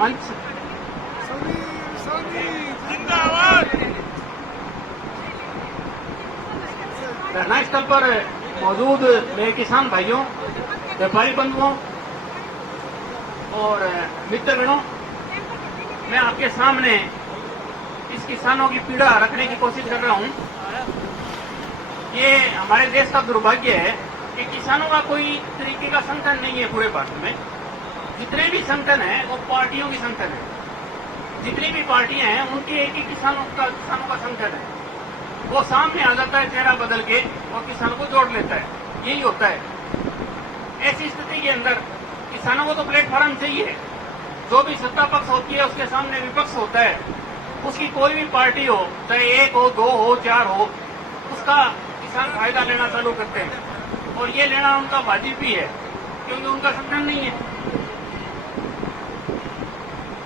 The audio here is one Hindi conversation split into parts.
मंच धरना स्थल पर मौजूद मेरे किसान भाइयों, व्यापारी बंधुओं और मित्रगणों, मैं आपके सामने इस किसानों की पीड़ा रखने की कोशिश कर रहा हूं। ये हमारे देश का दुर्भाग्य है कि किसानों का कोई तरीके का संगठन नहीं है पूरे भारत में। जितने भी संगठन हैं वो पार्टियों की संगठन है। जितनी भी पार्टियां हैं उनकी एक ही किसानों का संगठन है। वो सामने आ जाता है चेहरा बदल के और किसानों को जोड़ लेता है। यही होता है। ऐसी स्थिति के अंदर किसानों को तो प्लेटफॉर्म चाहिए। जो भी सत्ता पक्ष होती है उसके सामने विपक्ष होता है। उसकी कोई भी पार्टी हो, चाहे 1 हो, 2 हो, 4 हो, उसका किसान फायदा लेना चालू करते हैं। और ये लेना उनका वाजिब भी है क्योंकि उनका संगठन नहीं है।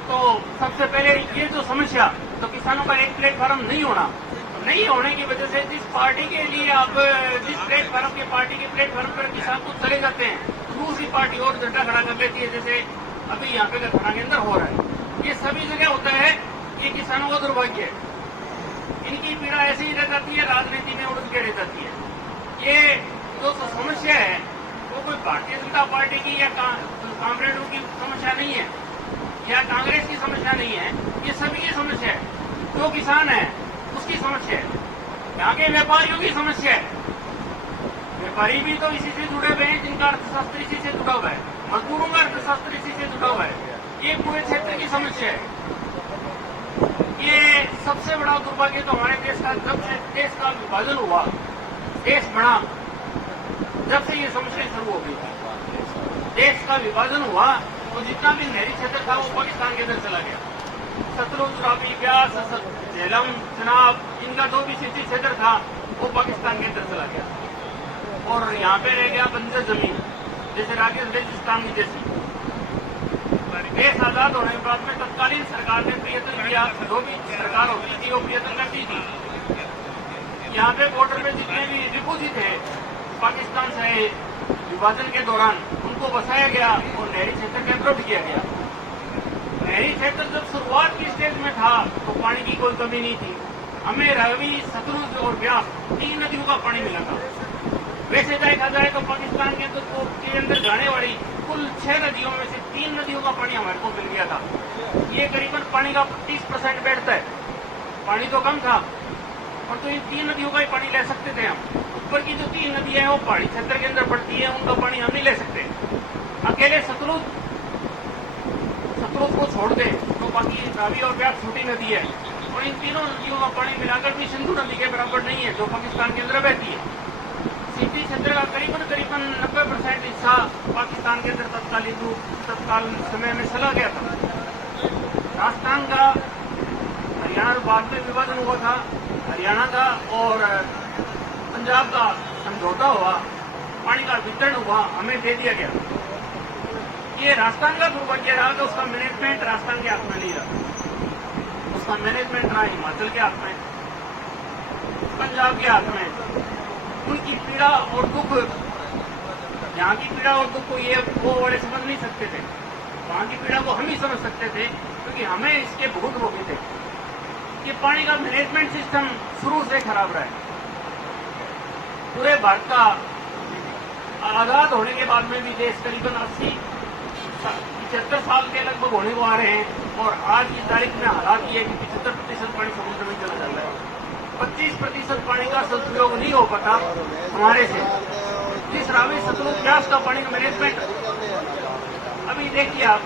तो सबसे पहले ये जो समस्या, तो किसानों का एक प्लेटफॉर्म नहीं होने की वजह से जिस पार्टी के लिए आप जिस प्लेटफॉर्म की पार्टी के प्लेटफॉर्म पर किसान को चले जाते हैं, दूसरी पार्टी और झंडा खड़ा कर लेती है, जैसे अभी यहाँ पे थाना के अंदर हो रहा है। ये सभी जगह होता है। ये किसानों का दुर्भाग्य है। इनकी पीड़ा ऐसे ही रह जाती है, राजनीति में उड़ के रह जाती है। ये जो समस्या है वो कोई भारतीय जनता पार्टी की या कांग्रेसों की समस्या नहीं है या कांग्रेस की समस्या नहीं है। ये सभी की समस्या है। जो किसान है उसकी समस्या है। यहाँ के व्यापारियों की समस्या है। व्यापारी भी तो इसी से जुड़े हुए हैं, जिनका अर्थशास्त्र इसी से जुड़ा हुआ है। मजदूरों का अर्थशास्त्र इसी से जुड़ा हुआ है। ये पूरे क्षेत्र की समस्या है। ये सबसे बड़ा दुर्भाग्य तो हमारे देश का, जब से देश का विभाजन हुआ, देश बना, जब से ये समस्या शुरू हो गई थी। देश का विभाजन हुआ तो जितना भी नहरी क्षेत्र था वो पाकिस्तान के अंदर चला गया। सतलुज, रावी, ब्यास, झेलम, चनाब, इनका जो भी सिंचाई क्षेत्र था वो पाकिस्तान के अंदर चला गया और यहाँ पे रह गया बंजर जमीन, जैसे राजस्थान की जैसी। देश आजाद होने के बाद में तत्कालीन सरकार ने प्रयत्न किया, जो भी सरकार होती थी वो प्रयत्न करती थी। यहाँ पे बॉर्डर पे जितने भी रिफ्यूजी थे पाकिस्तान से विभाजन के दौरान, उनको बसाया गया और नहरी क्षेत्र के अपलोड किया गया। नहरी क्षेत्र जब शुरुआत की स्टेज में था तो पानी की कोई कमी नहीं थी। हमें रावी, सतलुज और ब्यास 3 नदियों का पानी मिला था। वैसे देखा जाए तो पाकिस्तान के अंदर जाने वाली कुल 6 नदियों में से 3 नदियों का पानी हमारे को मिल गया था। ये करीबन पानी का 25% बैठता है। पानी तो कम था और तो इन 3 नदियों का ही पानी ले सकते थे हम। ऊपर की जो 3 नदियां हैं वो पहाड़ी क्षेत्र के अंदर पड़ती है, उनका पानी हम नहीं ले सकते। अकेले सतलुज को छोड़ दे तो बाकी रावी और ब्यास छोटी नदी है और इन तीनों नदियों का पानी मिलाकर भी सिंधु नदी के बराबर नहीं है, जो पाकिस्तान के अंदर बहती है। सिंधी क्षेत्र का करीबन 90% हिस्सा पाकिस्तान के अंदर तत्काल समय में चला गया था। राजस्थान का, हरियाणा बाद में विभाजन हुआ था, हरियाणा का और पंजाब का समझौता हुआ, पानी का वितरण हुआ, हमें दे दिया गया। ये राजस्थान का दुर्भाग्य रहा कि उसका मैनेजमेंट राजस्थान के हाथ में नहीं रहा। उसका मैनेजमेंट रहा हिमाचल के हाथ में, पंजाब के हाथ में। उनकी पीड़ा और दुख, यहाँ की पीड़ा और दुख को ये वो वाले समझ नहीं सकते थे। वहाँ की पीड़ा को हम ही समझ सकते थे क्योंकि हमें इसके बहुत रोके थे। ये पानी का मैनेजमेंट सिस्टम शुरू से खराब रहा है। पूरे भारत का आजाद होने के बाद में भी देश करीबन 75 साल के लगभग होने को आ रहे हैं और आज की तारीख में हालात ये है कि 75% पानी समुद्र में चला जाता है। 25% पानी का सदुपयोग नहीं हो पाता हमारे से। जिस रावी, सतलुज, ब्यास का पानी का मैनेजमेंट, अभी देखिए आप,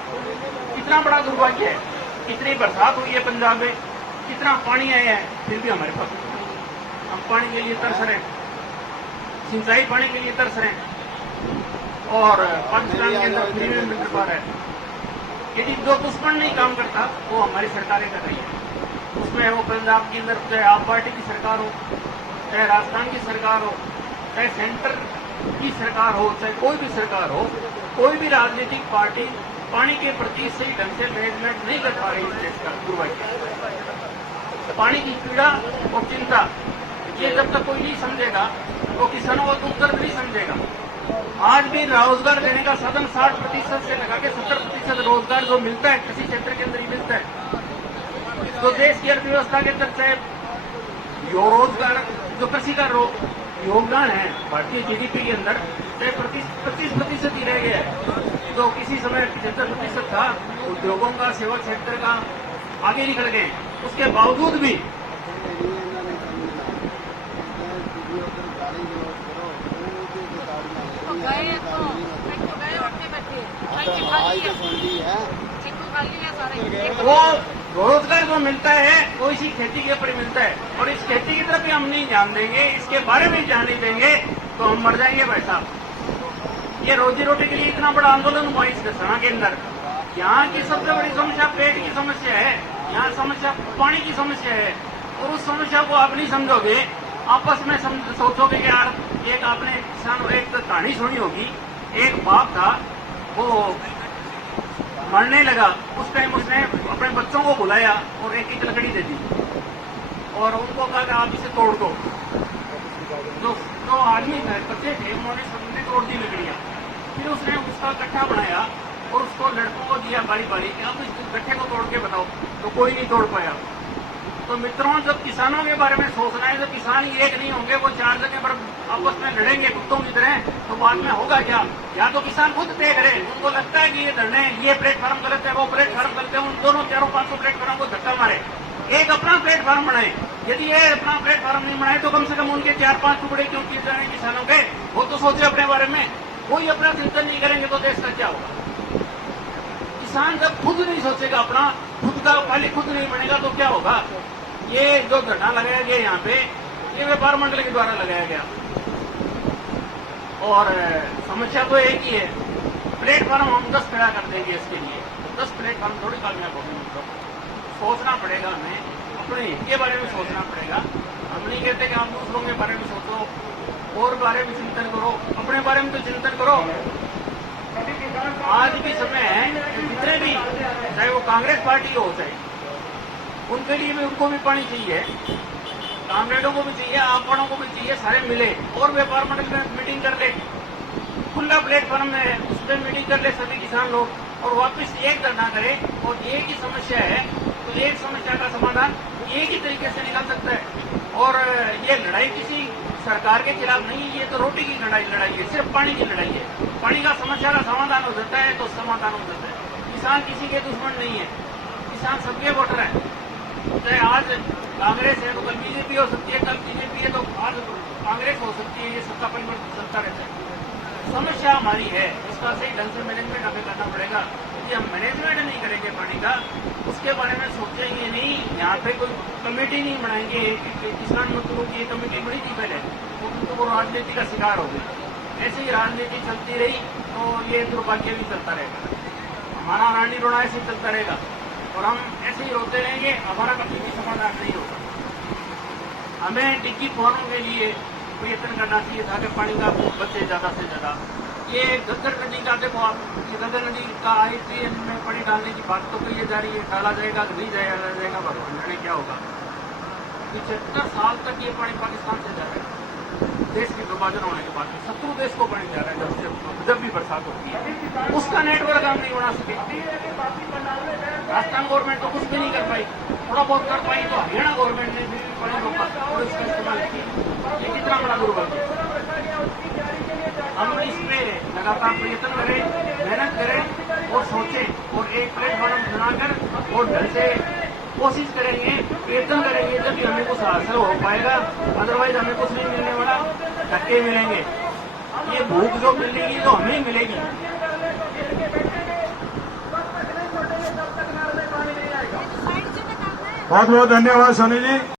कितना बड़ा दुर्भाग्य है। कितनी बरसात हुई है पंजाब में, कितना पानी आया है, फिर भी हमारे पास हम पानी के लिए तरस रहे हैं, सिंचाई पानी के लिए तरस रहे हैं और पाकिस्तान के अंदर फ्री में मिल पा रहा है। यदि जो दुश्मन नहीं काम करता वो हमारी सरकारें कर रही है। उसमें वो पंजाब के अंदर चाहे आप पार्टी की सरकार हो, चाहे राजस्थान की सरकार हो, चाहे सेंटर की सरकार हो, चाहे कोई भी सरकार हो, कोई भी राजनीतिक पार्टी पानी के प्रति सही ढंग से मैनेजमेंट नहीं कर पा रही इस देश का दुर्भाग्य। पानी की पीड़ा और चिंता, ये जब तक कोई नहीं समझेगा तो किसानों का दुख दर्द नहीं समझेगा। आज भी रोजगार देने का साधन 60% से लगा के 70% रोजगार जो मिलता है कृषि क्षेत्र के अंदर ही मिलता है। तो देश की अर्थव्यवस्था के अंदर से यो रोजगार जो कृषि का योगदान है भारतीय जीडीपी के अंदर 25% ही रह गया है। तो किसी समय 75% था, उद्योगों का सेवा क्षेत्र का आगे निकल गए। उसके बावजूद भी वो रोजगार जो मिलता है वो इसी खेती के ऊपर मिलता है, और इस खेती की तरफ भी हम नहीं ध्यान देंगे, इसके बारे में ध्यान नहीं देंगे तो हम मर जाएंगे भाई साहब। ये रोजी रोटी के लिए इतना बड़ा आंदोलन हुआ इस दशहरा के अंदर। यहाँ की सबसे बड़ी समस्या पेट की समस्या है, यहाँ समस्या पानी की समस्या है, और उस समस्या को आप नहीं समझोगे, आपस में सोचोगे कि यार एक आपने किसान एक कहानी सुनी होगी, एक बाप था वो मरने लगा, उस टाइम उसने अपने बच्चों को बुलाया और एक एक लकड़ी दे दी और उनको कहा कि आप इसे तोड़ दो। जो आदमी बच्चे थे उन्होंने सबने तोड़ दी लकड़ियां। फिर उसने उसका गट्ठा बनाया और उसको लड़कों को दिया बारी बारी कि आप इस गट्ठे को तोड़ के बताओ, तो कोई नहीं तोड़ पाया। तो मित्रों, जब किसानों के बारे में सोचना है, जब किसान एक नहीं होंगे, वो चार जगह पर आपस में लड़ेंगे कुत्तों की तरह, तो बाद में होगा क्या? या तो किसान खुद तय करे, उनको लगता है कि ये धरने ये प्लेटफॉर्म गलत है, वो प्लेटफॉर्म गलत है, उन दोनों 400-500 प्लेटफॉर्म को धक्का मारे, एक अपना प्लेटफॉर्म बनाए। यदि ये अपना प्लेटफॉर्म नहीं बनाए तो कम से कम उनके 4-5 टुकड़े क्यों किए जाए किसानों के, वो तो सोचे अपने बारे में। कोई अपना चिंतन नहीं करेंगे तो देश का क्या होगा? किसान जब खुद नहीं सोचेगा अपना, खुद का पहले खुद नहीं बनेगा तो क्या होगा? ये जो धरना लगाया गया यहाँ पे, ये व्यापार मंडल के द्वारा लगाया गया, और समस्या तो एक ही है, प्लेटफॉर्म हम 10 खड़ा कर देंगे इसके लिए। 10 प्लेटफॉर्म थोड़ी कामयाब होगी। मतलब सोचना पड़ेगा, हमें अपने हित के बारे में सोचना पड़ेगा। हम नहीं कहते कि आप दूसरों के बारे में सोचो, और बारे में चिंतन करो, अपने बारे में तो चिंतन करो। आज भी समय है, जितने भी चाहे वो कांग्रेस पार्टी हो चाहे, उनके लिए भी उनको भी पानी चाहिए, कामरेडों को भी चाहिए, आपड़ों को भी चाहिए, सारे मिले और व्यापार मंडल में मीटिंग कर ले, खुला प्लेटफॉर्म में उस पर मीटिंग कर ले सभी किसान लोग, और वापस एक धरना करे। और एक ही समस्या है तो एक समस्या का समाधान एक ही तरीके से निकल सकता है। और ये लड़ाई किसी सरकार के खिलाफ नहीं है, ये तो रोटी की लड़ाई है, सिर्फ पानी की लड़ाई है। पानी का समस्या का समाधान हो जाता है तो समाधान हो जाता है। किसान किसी के दुश्मन नहीं है, किसान सबके वोटर है। चाहे आज कांग्रेस है तो कल बीजेपी हो सकती है, कल बीजेपी है तो आज कांग्रेस हो सकती है, ये सत्ता परिवर्तन चलता रहता है। समस्या हमारी है, इसका सही ढंग से मैनेजमेंट हमें करना पड़ेगा। यदि हम मैनेजमेंट नहीं करेंगे पानी का, उसके बारे में सोचेंगे नहीं, यहाँ पे कोई कमेटी नहीं बनाएंगे कि किसान मजदूरों की कमेटी बनी थी पहले, तो वो राजनीति का शिकार हो गई। ऐसे ही राजनीति चलती रही तो ये दुर्भाग्य भी चलता रहेगा, हमारा रानी रोड़ा ऐसे चलता रहेगा और हम ऐसे ही रोते रहेंगे, हमारा कभी भी समाधान नहीं होगा। हमें डिग्गी फौरों के लिए प्रयत्न करना चाहिए ताकि पानी का बचे ज्यादा से ज्यादा। ये गद्दर नदी का देखो आप, ये गद्दर नदी का IPM में पानी डालने की बात तो कही जा रही है, डाला जाएगा कि नहीं जाएगा भगवान जाने क्या होगा। 75 साल तक ये पानी पाकिस्तान से जा रहा है, देश के विभाजन होने के बाद शत्रु देश को पानी जा रहा है। जब भी बरसात होती है उसका नेटवर्क हम नहीं बना सके। राजस्थान गवर्नमेंट तो कुछ भी नहीं कर पाई, थोड़ा बहुत कर पाई तो हरियाणा गवर्नमेंट ने भी पानी रोका और इसका इस्तेमाल किया। ये कितना बड़ा दुर्भाग्य है। हम इस पे लगातार प्रयत्न करें, मेहनत करें और सोचें और एक प्लेटफॉर्म बनाकर और ढंग से कोशिश करेंगे, प्रयत्न करेंगे, जब भी हमें कुछ हासिल हो पाएगा। अदरवाइज हमें कुछ नहीं मिलने वाला, धक्के मिलेंगे। ये भूख जो मिलेगी तो हमें मिलेगी। बहुत बहुत धन्यवाद सोनी जी।